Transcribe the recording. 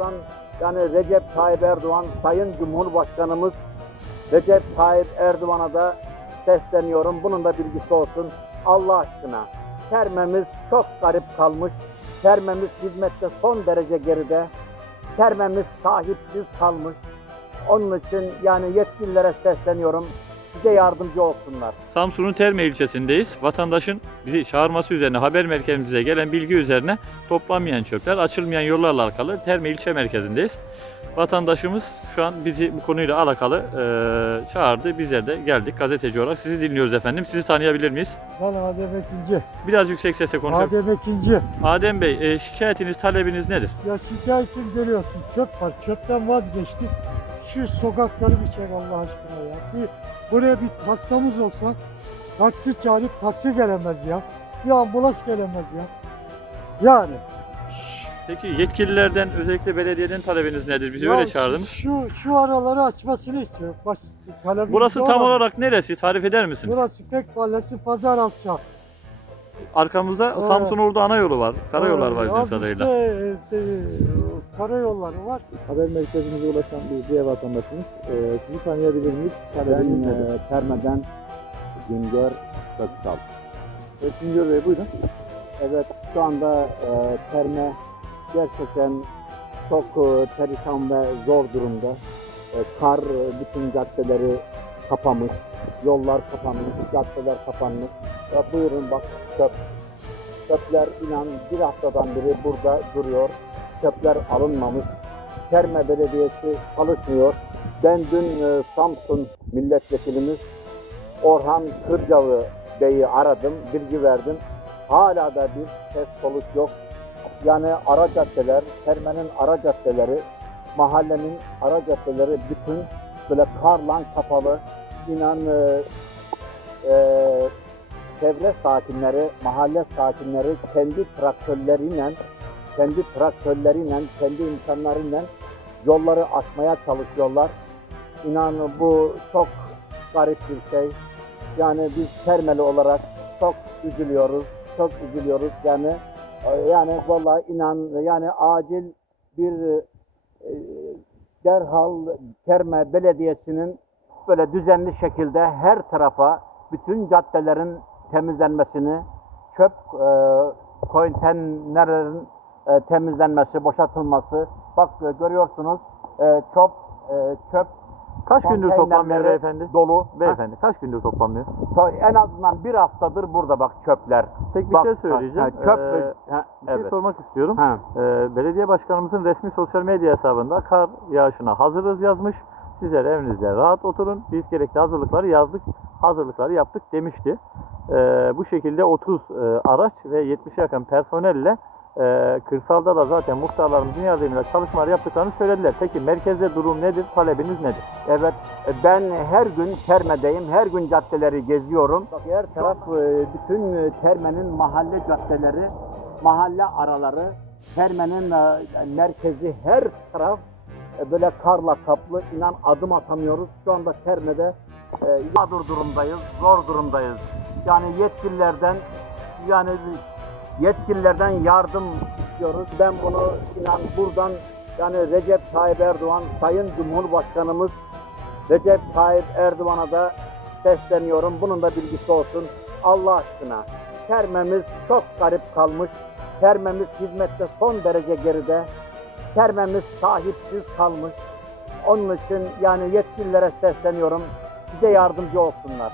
buradan yani Recep Tayyip Erdoğan, Sayın Cumhurbaşkanımız Recep Tayyip Erdoğan'a da sesleniyorum. Bunun da bilgisi olsun. Allah aşkına. Termemiz çok garip kalmış. Termemiz hizmette son derece geride. Termemiz sahipsiz kalmış. Onun için yani yetkililere sesleniyorum. Bize yardımcı olsunlar. Samsun'un Terme ilçesindeyiz. Vatandaşın bizi çağırması üzerine haber merkezimize gelen bilgi üzerine toplanmayan çöpler, açılmayan yollarla alakalı Terme ilçe merkezindeyiz. Vatandaşımız şu an bizi bu konuyla alakalı eee, çağırdı. Bizler de geldik gazeteci olarak. Sizi dinliyoruz efendim. Sizi tanıyabilir miyiz? Ben Adem Ekinci. Biraz yüksek sesle konuşalım. Adem Ekinci. Adem Bey, eee, şikayetiniz, talebiniz nedir? Ya şikayetim görüyorsun çöp var. Çöpten vazgeçtik. Şu sokakları bir çek Allah aşkına ya. Bir, buraya bir hastamız olsa taksi çağırıp taksi gelemez ya. Bir ambulans gelemez ya. Yani. Peki yetkililerden, özellikle belediyeden talebiniz nedir? Bizi ya öyle çağırdınız. Şu, şu araları açmasını istiyorum. Baş, talebimiz Burası o tam ama olarak neresi? Tarif eder misiniz? Burası Pek Mahallesi Pazar Alçak. Arkamızda. Samsun Ordu ana yolu var. Karayollar var az kadarıyla. işte, e, e, karayolları var. Haber merkezimize ulaşan bir diğer vatandaşımız e, sizi tanıyabilir miyiz? Ben e, Terme'den Güngör Köksal. Evet Güngör Bey buyurun. Evet şu anda e, Terme gerçekten çok e, perişan ve zor durumda. E, kar e, bütün caddeleri kapamış, yollar kapanmış, caddeler kapanmış. Ya buyurun bak çöp. Çöpler inan bir haftadan beri burada duruyor. Çöpler alınmamış. Terme Belediyesi çalışmıyor. Ben dün e, Samsun milletvekilimiz Orhan Kırcalı Bey'i aradım, bilgi verdim. Hala da bir ses soluk yok. Yani ara caddeler, Terme'nin ara caddeleri, mahallenin ara caddeleri bütün böyle karla kapalı. İnan e, e, çevre sakinleri, mahalle sakinleri kendi traktörleriyle kendi traktörleriyle, kendi imkanlarıyla yolları açmaya çalışıyorlar. İnanın bu çok garip bir şey. Yani biz Termeli olarak çok üzülüyoruz, çok üzülüyoruz. Yani e, yani vallahi inan yani acil bir e, derhal Terme Belediyesi'nin böyle düzenli şekilde her tarafa bütün caddelerin temizlenmesini, çöp e, konteynerlerin e, temizlenmesi, boşaltılması. Bak e, görüyorsunuz e, çöp e, çöp Kaç gündür konteynerleri toplanmıyor beyefendi? Dolu. Beyefendi kaç gündür toplanmıyor? En azından bir haftadır burada bak çöpler. Tek bir Bak, şey söyleyeceğim. ha, çöp Ee, ha, bir şey evet. sormak istiyorum. Ha. Ee, belediye başkanımızın resmi sosyal medya hesabında kar yağışına hazırız yazmış. Sizler evinizde rahat oturun. Biz gerekli hazırlıkları yazdık. Hazırlıkları yaptık demişti. Ee, bu şekilde 30 e, araç ve 70'e yakın personelle e, kırsalda da zaten muhtarlarımızın yardımıyla çalışmalar yaptıklarını söylediler. Peki merkezde durum nedir? Talebiniz nedir? Evet, e, ben her gün Terme'deyim, her gün caddeleri geziyorum. Bak her taraf, e, bütün e, Terme'nin mahalle caddeleri, mahalle araları, Terme'nin merkezi her taraf böyle karla kaplı. İnan adım atamıyoruz. Şu anda Terme'de mağdur durumdayız, zor durumdayız. Yani yetkililerden, yani yetkililerden yardım istiyoruz. Ben bunu inan buradan yani Recep Tayyip Erdoğan, Sayın Cumhurbaşkanımız Recep Tayyip Erdoğan'a da sesleniyorum. Bunun da bilgisi olsun. Allah aşkına. Termemiz çok garip kalmış. Termemiz hizmette son derece geride. Termemiz sahipsiz kalmış. Onun için yani yetkililere sesleniyorum. Bize yardımcı olsunlar.